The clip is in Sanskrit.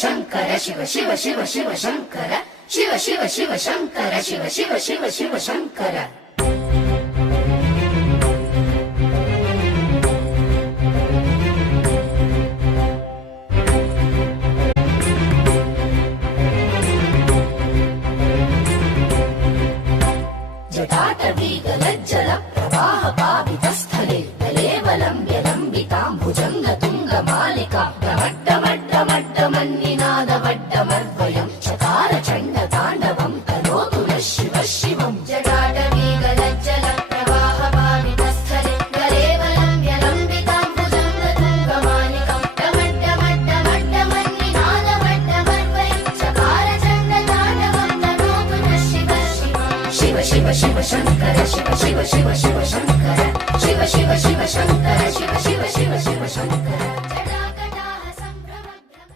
शङ्कर शिव शिव शिव शिव शङ्कर शिव शिव शिव शङ्कर शिव शिव शिव शिव शङ्कर जटाटवीगलज्जल प्रवाह पावितस्थले दलेवलम्ब्य लम्बितां भुजङ्गतुङ्गमालिका डमड्डमड्डमड्डमन्निनादवड्डमर्वयं चकार चण्डताण्डवं करोतु नः शिवः शिवम् जटाटवीगलज्जल प्रवाह पावितस्थले दलेवलम्ब्य लम्बितां भुजङ्गतुङ्गमालिका डमड्डमड्डमड्डमन्निनादवड्डमर्वयं चकार चण्डताण्डवं करोतु नः शिवः शिवम् शिव शिव शिव शङ्कर शिव शिव शिव शिव शङ्कर शिव शिव शिव शङ्कर शिव शिव शिव शिव शङ्कर